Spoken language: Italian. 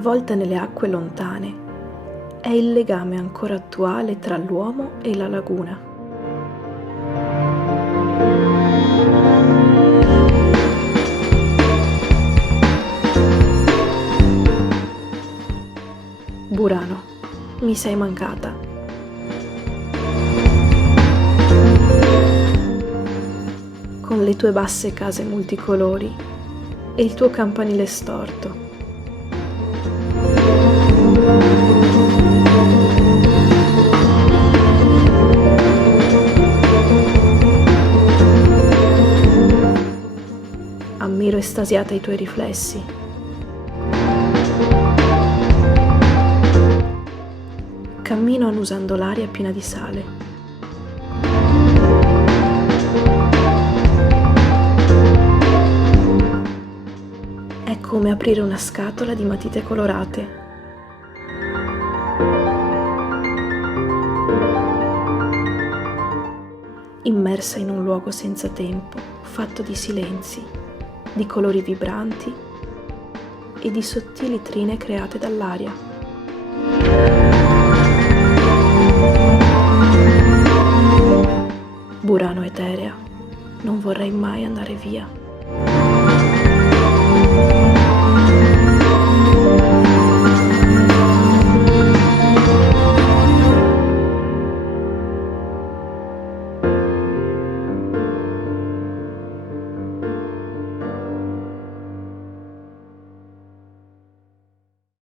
avvolta nelle acque lontane, è il legame ancora attuale tra l'uomo e la laguna. Burano, mi sei mancata. Con le tue basse case multicolori e il tuo campanile storto. Ammiro estasiata i tuoi riflessi. Cammino annusando l'aria piena di sale. È come aprire una scatola di matite colorate. Immersa in un luogo senza tempo, fatto di silenzi, di colori vibranti e di sottili trine create dall'aria. Burano eterea, non vorrei mai andare via.